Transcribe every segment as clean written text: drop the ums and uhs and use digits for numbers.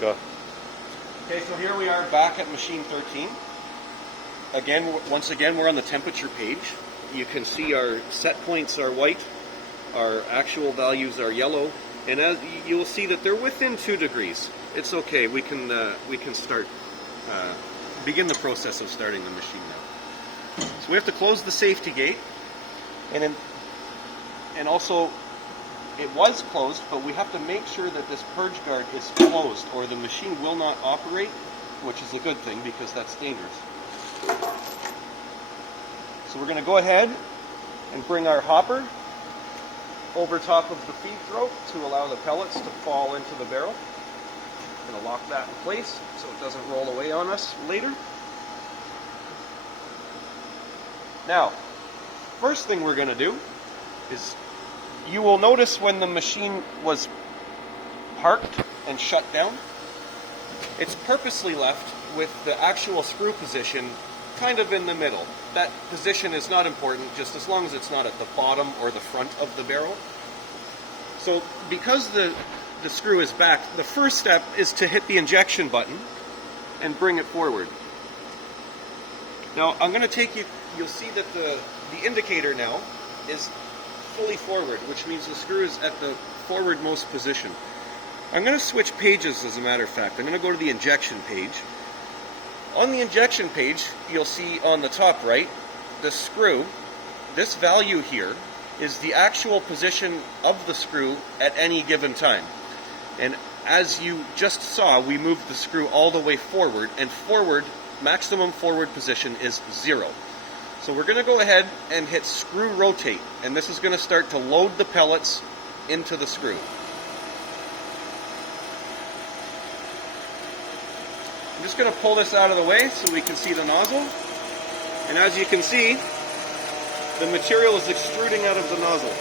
Go. Okay, so here we are back at machine 13. Once again, we're on the temperature page. You can see our set points are white, our actual values are yellow, and as you'll see that they're within 2 degrees. It's okay. We can begin the process of starting the machine now. So we have to close the safety gate, and also it was closed, but we have to make sure that this purge guard is closed, or the machine will not operate, which is a good thing because that's dangerous. So we're going to go ahead and bring our hopper over top of the feed throat to allow the pellets to fall into the barrel. I'm going to lock that in place so it doesn't roll away on us later. Now, first thing we're going to do is, you will notice when the machine was parked and shut down, it's purposely left with the actual screw position kind of in the middle. That position is not important, just as long as it's not at the bottom or the front of the barrel. So because the screw is back, the first step is to hit the injection button and bring it forward. Now I'm going to take you, you'll see that the indicator now is fully forward, which means the screw is at the forwardmost position. I'm going to switch pages, as a matter of fact. I'm going to go to the injection page. On the injection page, you'll see on the top right, the screw, this value here, is the actual position of the screw at any given time. And as you just saw, we moved the screw all the way forward, and maximum forward position is 0. So we're going to go ahead and hit screw rotate, and this is going to start to load the pellets into the screw. I'm just going to pull this out of the way so we can see the nozzle. And as you can see, the material is extruding out of the nozzle.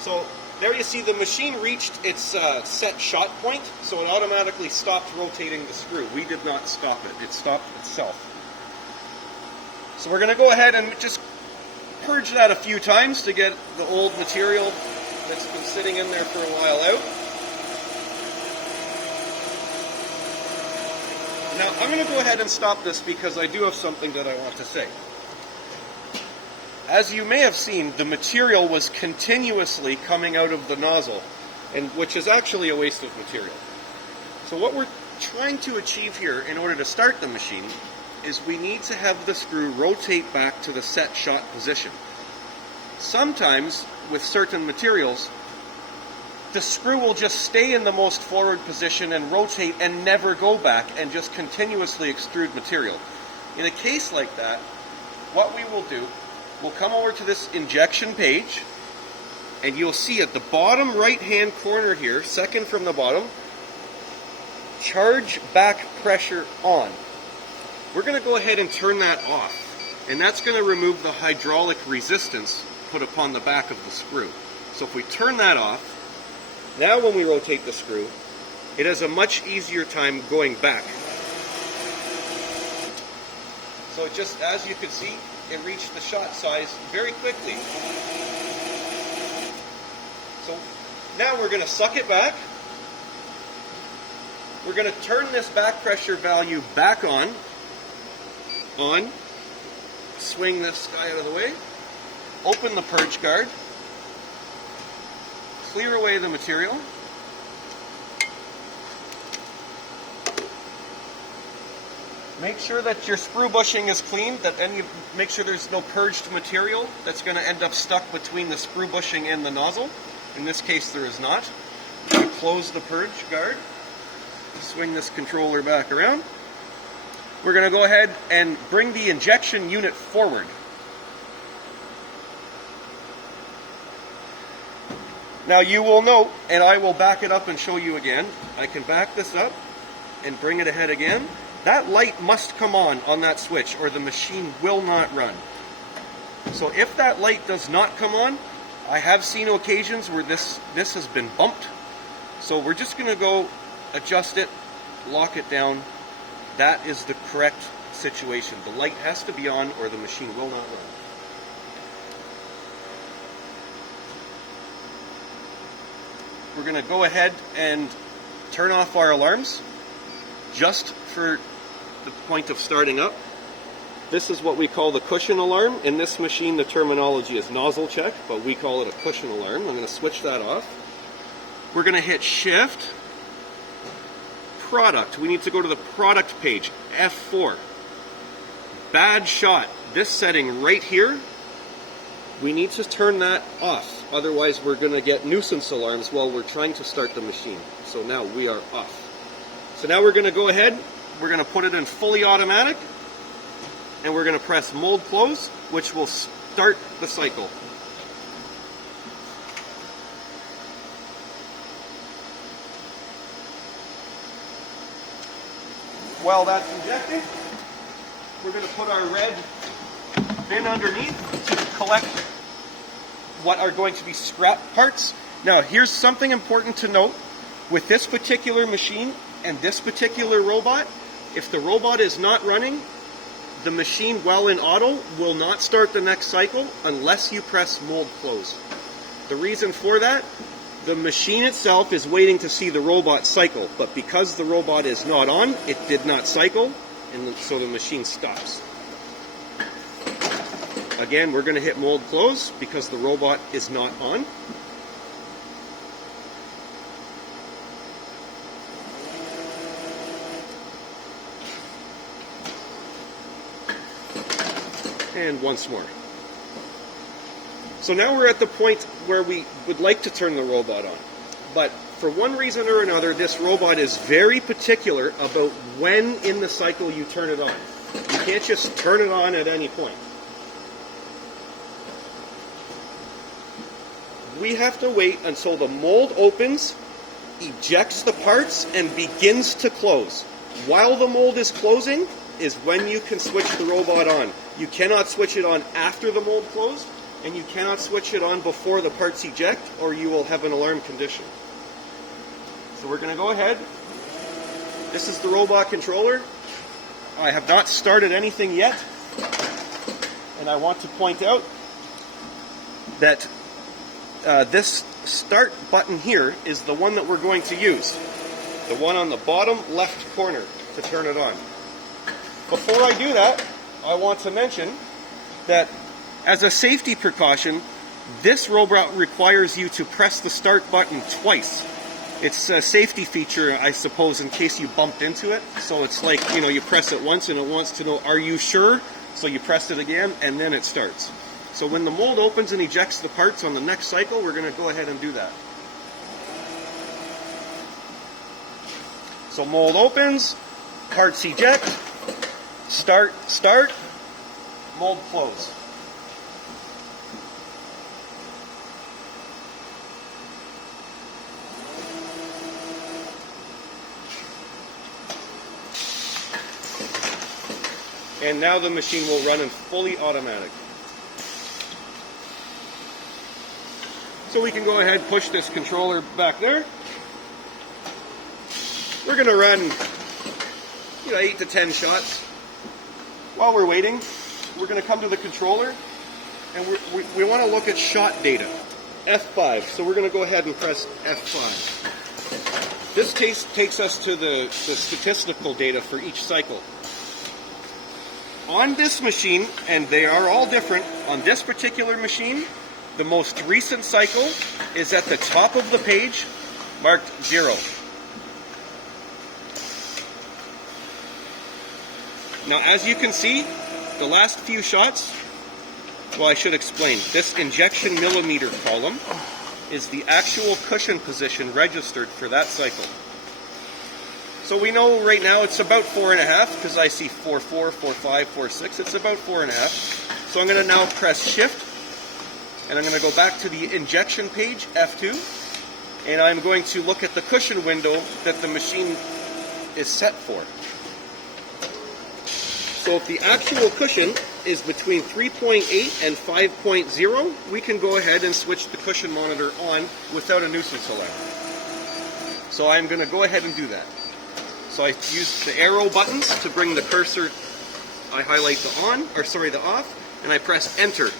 So there you see the machine reached its set shot point, so it automatically stopped rotating the screw. We did not stop it. It stopped itself. So we're going to go ahead and just purge that a few times to get the old material that's been sitting in there for a while out. Now I'm going to go ahead and stop this because I do have something that I want to say. As you may have seen, the material was continuously coming out of the nozzle, which is actually a waste of material. So what we're trying to achieve here in order to start the machine is we need to have the screw rotate back to the set shot position. Sometimes, with certain materials, the screw will just stay in the most forward position and rotate and never go back and just continuously extrude material. In a case like that, what we will do, we'll come over to this injection page, and you'll see at the bottom right-hand corner here, second from the bottom, charge back pressure on. We're going to go ahead and turn that off, and that's going to remove the hydraulic resistance put upon the back of the screw. So if we turn that off, now when we rotate the screw, it has a much easier time going back. So just as you can see, it reached the shot size very quickly. So now we're going to suck it back. We're going to turn this back pressure value back on. Swing this guy out of the way. Open the purge guard. Clear away the material. Make sure that your screw bushing is clean, make sure there's no purged material that's going to end up stuck between the screw bushing and the nozzle. In this case, there is not. You close the purge guard. Swing this controller back around. We're going to go ahead and bring the injection unit forward. Now you will note, and I will back it up and show you again, I can back this up and bring it ahead again. That light must come on that switch, or the machine will not run. So if that light does not come on, I have seen occasions where this has been bumped. So we're just going to go adjust it, lock it down. That is the correct situation. The light has to be on or the machine will not run. we're going to go ahead and turn off our alarms just for the point of starting up. This is what we call the cushion alarm. In this machine, the terminology is nozzle check, but we call it a cushion alarm. I'm going to switch that off. We're going to hit Shift, Product. We need to go to the product page, F4. Bad shot. This setting right here, we need to turn that off. Otherwise, we're going to get nuisance alarms while we're trying to start the machine. So now we are off. So now we're going to go ahead, we're going to put it in fully automatic, and we're going to press mold close, which will start the cycle. While that's injecting, we're going to put our red bin underneath to collect what are going to be scrap parts. Now, here's something important to note. With this particular machine and this particular robot, if the robot is not running, the machine, while in auto, will not start the next cycle unless you press mold close. The reason for that, the machine itself is waiting to see the robot cycle, but because the robot is not on, it did not cycle, and so the machine stops. Again, we're going to hit mold close because the robot is not on. And once more. So now we're at the point where we would like to turn the robot on. But for one reason or another, this robot is very particular about when in the cycle you turn it on. You can't just turn it on at any point. We have to wait until the mold opens, ejects the parts, and begins to close. While the mold is closing is when you can switch the robot on. You cannot switch it on after the mold closed, and you cannot switch it on before the parts eject, or you will have an alarm condition. So we're going to go ahead. This is the robot controller. I have not started anything yet, and I want to point out that this start button here is the one that we're going to use. The one on the bottom left corner to turn it on. Before I do that, I want to mention that as a safety precaution, this robot requires you to press the start button twice. It's a safety feature, I suppose, in case you bumped into it. So it's like, you press it once and it wants to know, are you sure? So you press it again and then it starts. So when the mold opens and ejects the parts on the next cycle, we're going to go ahead and do that. So mold opens, parts eject, start, mold close. And now the machine will run in fully automatic. So we can go ahead and push this controller back there. We're going to run 8 to 10 shots. While we're waiting, we're going to come to the controller, and we want to look at shot data. F5. So we're going to go ahead and press F5. This takes us to the statistical data for each cycle. On this machine, and they are all different, on this particular machine, the most recent cycle is at the top of the page, marked 0. Now, as you can see, the last few shots, well, I should explain. This injection millimeter column is the actual cushion position registered for that cycle. So we know right now it's about 4.5, because I see 4.4, 4.5, 4.6. It's about 4.5. So I'm going to now press Shift, and I'm going to go back to the injection page, F2, and I'm going to look at the cushion window that the machine is set for. So if the actual cushion is between 3.8 and 5.0, we can go ahead and switch the cushion monitor on without a nuisance alarm. So I'm going to go ahead and do that. So I use the arrow buttons to bring the cursor. I highlight the off, and I press Enter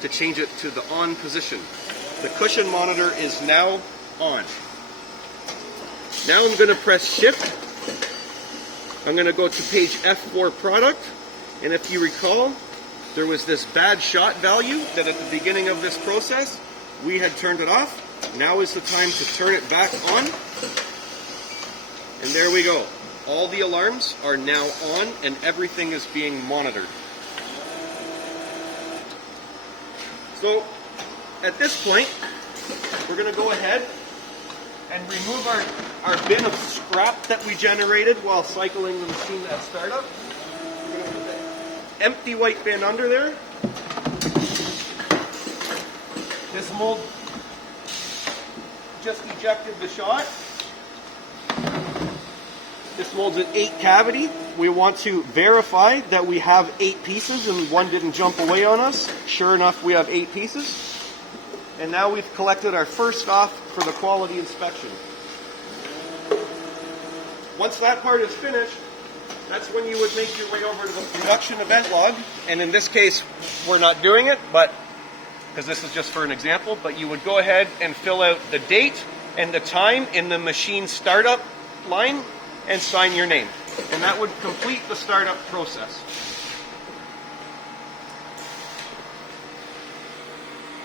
to change it to the on position. The cushion monitor is now on. Now I'm going to press shift. I'm going to go to page F4 product, and if you recall, there was this bad shot value that at the beginning of this process, we had turned it off. Now is the time to turn it back on. And there we go. All the alarms are now on and everything is being monitored. So at this point, we're going to go ahead and remove our bin of scrap that we generated while cycling the machine at startup. We're going to put the empty white bin under there. This mold just ejected the shot. This mold's an 8 cavity. We want to verify that we have 8 pieces and one didn't jump away on us. Sure enough, we have 8 pieces. And now we've collected our first off for the quality inspection. Once that part is finished, that's when you would make your way over to the production event log. And in this case, we're not doing it, but because this is just for an example, but you would go ahead and fill out the date and the time in the machine startup line and sign your name. And that would complete the startup process.